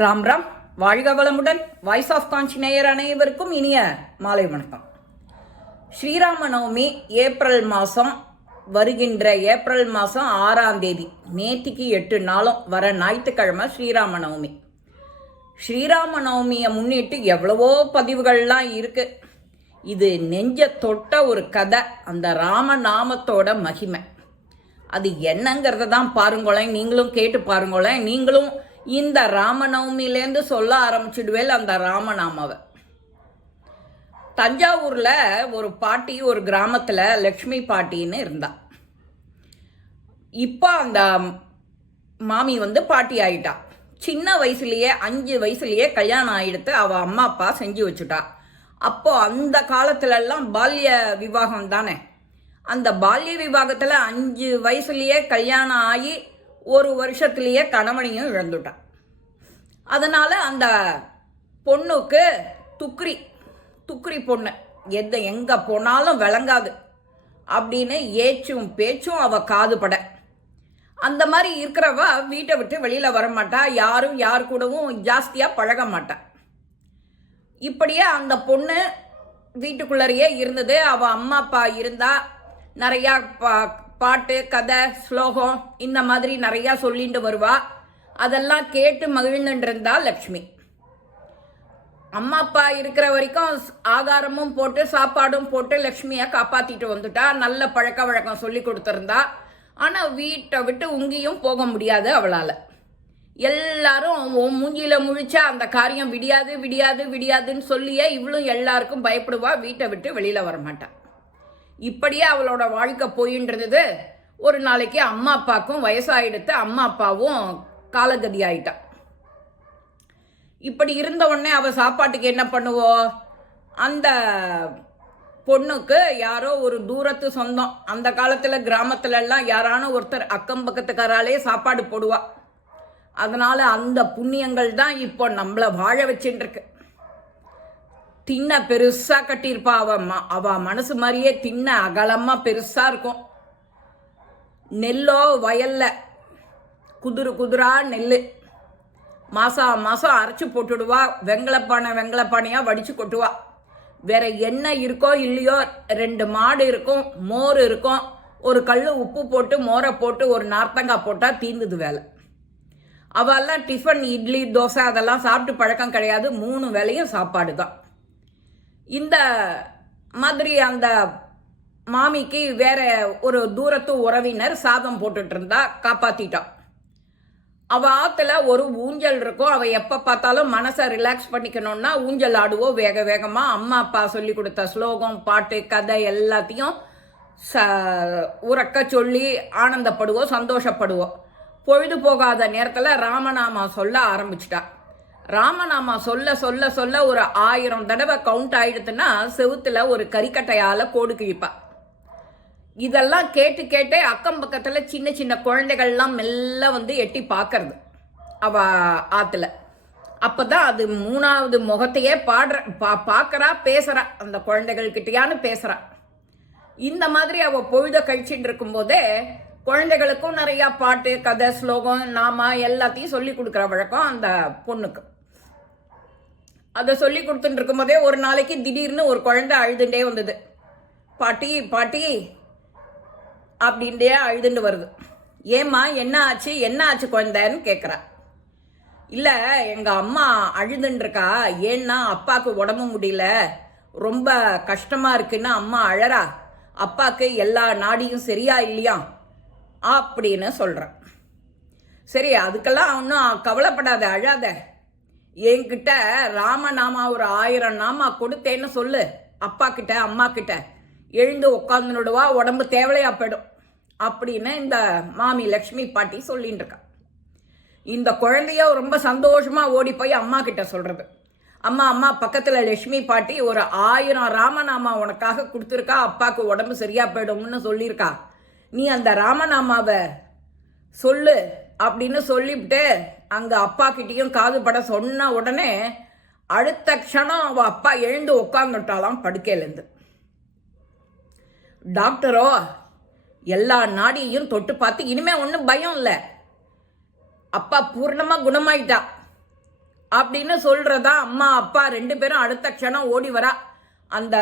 ராம் ராம். வாழ்க வளமுடன். Voice of காஞ்சி நேயர் அனைவருக்கும் இனிய மாலை வணக்கம். ஸ்ரீராம நவமி ஏப்ரல் மாதம் வருகின்ற ஏப்ரல் மாதம் ஆறாம் தேதி நேற்றுக்கு எட்டு நாளும் வர ஞாயிற்றுக்கிழமை ஸ்ரீராம நவமி ஸ்ரீராம நவமியை முன்னிட்டு எவ்வளவோ பதிவுகள்லாம் இருக்கு. இது நெஞ்ச தொட்ட ஒரு கதை அந்த ராம நாமத்தோட மகிமை. அது என்னங்கிறத தான் பாருங்களேன். நீங்களும் கேட்டு பாருங்களேன். நீங்களும் இந்த ராமநவமிலேருந்து சொல்ல ஆரம்பிச்சிடுவேல் அந்த ராமநாமாவை. தஞ்சாவூரில் ஒரு பாட்டி ஒரு கிராமத்தில் லக்ஷ்மி பாட்டின்னு இருந்தா. இப்போ அந்த மாமி வந்து பாட்டி ஆயிட்டா. சின்ன வயசுலேயே அஞ்சு வயசுலேயே கல்யாணம் ஆகிடுத்து அவள் அம்மா அப்பா செஞ்சு வச்சுட்டா. அப்போ அந்த காலத்துலலாம் பால்ய விவாகம் தானே அந்த பால்ய விவாகத்தில் அஞ்சு வயசுலேயே கல்யாணம் ஆகி ஒரு வருஷத்துலேயே கணவனையும் இழந்துட்டான். அதனால் அந்த பொண்ணுக்கு துக்ரி துக்ரி பொண்ணு. எந்த எங்கே போனாலும் விளங்காது அப்படின்னு ஏச்சும் பேச்சும் அவள் காதுபட அந்த மாதிரி இருக்கிறவ வீட்டை விட்டு வெளியில் வரமாட்டா யாரும் யார் கூடவும் ஜாஸ்தியாக பழக மாட்டாள் இப்படியே அந்த பொண்ணு வீட்டுக்குள்ளறையே இருந்தது. அவள் அம்மா அப்பா இருந்தா நிறையா பா பாட்டு கதை ஸ்லோகம் இந்த மாதிரி நிறையா சொல்லிட்டு வருவா. அதெல்லாம் கேட்டு மகிழ்ந்துன்றிருந்தா லக்ஷ்மி அம்மா அப்பா இருக்கிற வரைக்கும் ஆகாரமும் போட்டு சாப்பாடும் போட்டு லக்ஷ்மியை காப்பாற்றிட்டு வந்துட்டா. நல்ல பழக்க வழக்கம் சொல்லி கொடுத்துருந்தா. ஆனால் வீட்டை விட்டு உங்கியும் போக முடியாது அவளால். எல்லாரும் உன் மூஞ்சியில முழிச்சா அந்த காரியம் விடியாது விடியாது விடியாதுன்னு சொல்லியே இவளும் எல்லாருக்கும் பயப்படுவா. வீட்டை விட்டு வெளியில் வரமாட்டான் இப்படியே அவளோட வாழ்க்கை போயின்றது ஒரு நாளைக்கு அம்மா அப்பாவுக்கும் வயசாகிடுத்து அம்மா அப்பாவும் காலகதி ஆயிட்டா இப்படி இருந்த உடனே அவள் சாப்பாட்டுக்கு என்ன பண்ணுவோ? அந்த பொண்ணுக்கு யாரோ ஒரு தூரத்து சொந்தம். அந்த காலத்தில் கிராமத்துலலாம் யாரான ஒருத்தர் அக்கம் பக்கத்துக்காராலே சாப்பாடு போடுவா. அதனால் அந்த புண்ணியங்கள் தான் இப்போ நம்மளை வாழ வச்சுட்டுருக்கு திண்ணை பெருசா கட்டியிருப்பா அவள் ம- அவ மனசு மாதிரியே திண்ணை அகலமா பெருசா இருக்கும். நெல்லோ வயல்ல குதிரு குதிரா நெல் மாதம் மாசம் அரைச்சி போட்டுடுவா வெங்கலப்பானை வெங்கலப்பானையா வடிச்சு கொட்டுவா. வேற என்ன இருக்கோ இல்லையோ ரெண்டு மாடு இருக்கும் மோர் இருக்கும். ஒரு கல் உப்பு போட்டு மோரை போட்டு ஒரு நார்த்தங்காய் போட்டால் தீந்துது வேலை. அவெல்லாம் டிஃபன் இட்லி தோசை அதெல்லாம் சாப்பிட்டு பழக்கம் கிடையாது. மூணு வேலையும் சாப்பாடு தான் இந்த மாதிரி அந்த மாமிக்கு வேற ஒரு தூரத்து உறவினர் சாதம் போட்டுட்டு இருந்தா காப்பாத்திட்டான் அவ ஆத்துல ஒரு ஊஞ்சல் இருக்கும் அவ எப்ப பார்த்தாலும் மனசை ரிலாக்ஸ் பண்ணிக்கணும்னா ஊஞ்சல் ஆடுவோம் வேக வேகமா அம்மா அப்பா சொல்லி கொடுத்த ஸ்லோகம் பாட்டு கதை எல்லாத்தையும் ச உறக்க சொல்லி ஆனந்தப்படுவோம் சந்தோஷப்படுவோம் பொழுது போகாத நேரத்தில் ராமநாமா சொல்ல ஆரம்பிச்சிட்டா. ராமநாமா சொல்ல சொல்ல சொல்ல ஒரு ஆயிரம் தடவை கவுண்ட் ஆயிடுதுன்னா செவுத்துல ஒரு கறிக்கட்டையால கோடு கிழிப்பா. இதெல்லாம் கேட்டு கேட்டே அக்கம் பக்கத்துல சின்ன சின்ன குழந்தைகள்லாம் மெல்ல வந்து எட்டி பார்க்கறது அவ ஆத்துல. அப்பதான் அது மூணாவது முகத்தையே பாடுற பா பார்க்கறா பேசுறா. அந்த குழந்தைகள் கிட்டயான்னு பேசுறா. இந்த மாதிரி அவ பொழுத கழிச்சுட்டு இருக்கும்போதே குழந்தைகளுக்கும் நிறையா பாட்டு கதை ஸ்லோகம் நாமா எல்லாத்தையும் சொல்லி கொடுக்குற வழக்கம் அந்த பொண்ணுக்கு. அதை சொல்லி கொடுத்துட்டு இருக்கும்போதே ஒரு நாளைக்கு திடீர்னு ஒரு குழந்தை அழுதுண்டே வந்தது. பாட்டி பாட்டி அப்படின்ட்டே அழுதுண்டு வருது. ஏம்மா என்ன ஆச்சு? என்ன ஆச்சு குழந்தைன்னு கேட்குறா இல்லை எங்கள் அம்மா அழுதுன்றிருக்கா ஏன்னா அப்பாவுக்கு உடம்பு முடியல. ரொம்ப கஷ்டமாக இருக்குன்னு அம்மா அழறா. அப்பாவுக்கு எல்லா நாடியும் சரியா இல்லையா? அப்படின்னு சொல்கிறேன் சரி அதுக்கெல்லாம் ஒன்றும் கவலைப்படாத அழாத. என்கிட்ட ராமநாமா ஒரு ஆயிரம் நாமா கொடுத்தேன்னு சொல்லு. அப்பா கிட்ட அம்மா கிட்ட. எழுந்து உட்காந்துடுவா உடம்பு தேவலையா போயிடும். அப்படின்னு இந்த மாமி லக்ஷ்மி பாட்டி சொல்லிட்டு இருக்கா. இந்த குழந்தைய ரொம்ப சந்தோஷமா ஓடி போய் அம்மா கிட்ட சொல்றது. அம்மா அம்மா பக்கத்துல லக்ஷ்மி பாட்டி ஒரு ஆயிரம் ராமநாமா உனக்காக கொடுத்துருக்கா அப்பாவுக்கு உடம்பு சரியா போயிடும்னு சொல்லியிருக்கா. நீ அந்த ராமநாமாவை சொல்லு அப்படின்னு சொல்லிவிட்டு அங்கே அப்பா கிட்டேயும் காது பட சொன்ன உடனே அடுத்த க்ஷணம் அவள் அப்பா எழுந்து உட்காந்துட்டாலாம் படுக்கையிலேருந்து டாக்டரோ எல்லா நாடியையும் தொட்டு பார்த்து இனிமே ஒன்றும் பயம் இல்லை. அப்பா பூர்ணமாக குணமாயிட்டா. அப்படின்னு சொல்கிறதா அம்மா அப்பா ரெண்டு பேரும் அடுத்த க்ஷணம் ஓடி வரா. அந்த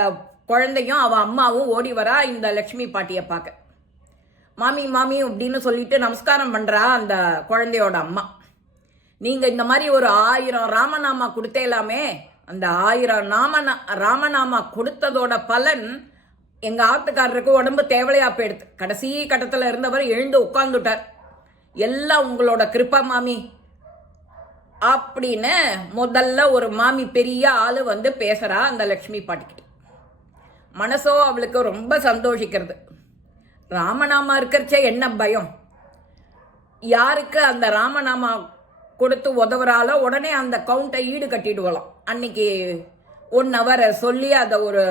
குழந்தையும் அவள் அம்மாவும் ஓடி வரா இந்த லக்ஷ்மி பாட்டியை பார்க்க. மாமி மாமி அப்படின்னு சொல்லிட்டு நமஸ்காரம் பண்ணுறா அந்த குழந்தையோட அம்மா. நீங்கள் இந்த மாதிரி ஒரு ஆயிரம் ராமநாமா கொடுத்தேலாமே. அந்த ஆயிரம் நாமனா ராமநாமா கொடுத்ததோட பலன் எங்கள் ஆத்துக்காரருக்கு உடம்பு தேவலையா போயிடுது. கடைசி கட்டத்தில் இருந்தவர் எழுந்து உட்காந்துட்டார் எல்லாம் உங்களோட கிருப்பா மாமி. அப்படின்னு முதல்ல ஒரு மாமி பெரிய ஆள் வந்து பேசுகிறா அந்த லக்ஷ்மி பாட்டிக்கிட்ட. மனசோ அவளுக்கு ரொம்ப சந்தோஷிக்கிறது. ராமநாமா இருக்கிறச்சே என்ன பயம்? யாருக்கு அந்த ராமநாமா கொடுத்து உதவுறாலோ உடனே அந்த கவுண்டை ஈடு கட்டிடுவலாம். அன்னைக்கு ஒன் ஹவரை சொல்லி அதை ஒரு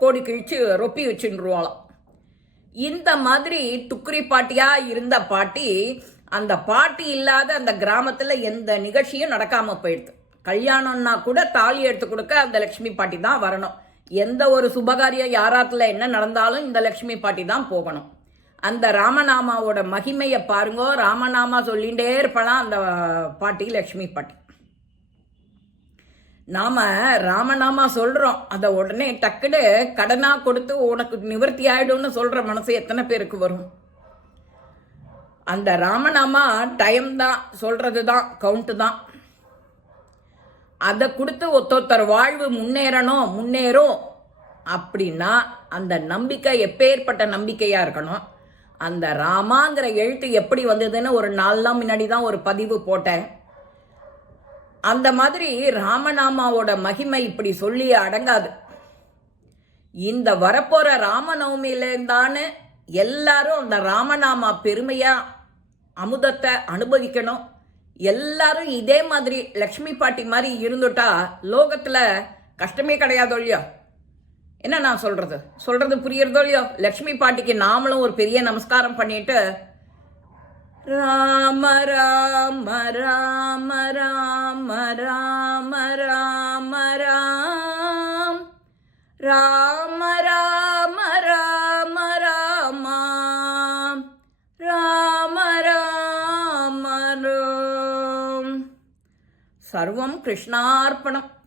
கோடி கிழிச்சு ரொப்பி வச்சுருவாளாம். இந்த மாதிரி துக்குரி பாட்டியா இருந்த பாட்டி அந்த பாட்டி இல்லாத அந்த கிராமத்தில் எந்த நிகழ்ச்சியும் நடக்காமல் போயிடுது. கல்யாணம்னா கூட தாலி எடுத்து கொடுக்க அந்த லக்ஷ்மி பாட்டி தான் வரணும். எந்த ஒரு சுபகாரியம் யாராத்துல என்ன நடந்தாலும் இந்த லக்ஷ்மி பாட்டி தான் போகணும். அந்த ராமநாமாவோட மகிமையை பாருங்கோ. ராமநாமா சொல்லிகிட்டே இருப்பலாம் அந்த பாட்டி லக்ஷ்மி பாட்டி. நாம் ராமநாமா சொல்கிறோம் அதை உடனே டக்குன்னு கடனாக கொடுத்து உனக்கு நிவர்த்தி ஆகிடும்னு சொல்கிற மனசு எத்தனை பேருக்கு வரும்? அந்த ராமநாமா டைம் தான் சொல்கிறது தான் கவுண்ட் தான். அதை கொடுத்து ஒருத்தொருத்தர் வாழ்வு முன்னேறணும் முன்னேறும் அப்படின்னா அந்த நம்பிக்கை எப்பேற்பட்ட நம்பிக்கையாக இருக்கணும்? அந்த ராமாங்கிற எழுத்து எப்படி வந்ததுன்னு ஒரு நாலு நாள் முன்னாடி தான் ஒரு பதிவு போட்டேன். அந்த மாதிரி ராமநாமாவோட மகிமை இப்படி சொல்லி அடங்காது. இந்த வரப்போற ராமநவமியிலேருந்தான்னு எல்லாரும் அந்த ராமநாமா பெருமையா அமுதத்தை அனுபவிக்கணும். எல்லாரும் இதே மாதிரி லக்ஷ்மி பாட்டி மாதிரி இருந்துட்டா லோகத்தில் கஷ்டமே கிடையாது இல்லையோ? என்ன நான் சொல்கிறது சொல்கிறது புரியுறதோ இல்லையோ? லக்ஷ்மி பாட்டிக்கு நாமளும் ஒரு பெரிய நமஸ்காரம் பண்ணிட்டு ராம ராம ராம ராம ராம ராம ராம். ராம ராம ராம ராம. ராம ராம ராம். சர்வம் கிருஷ்ணார்ப்பணம்.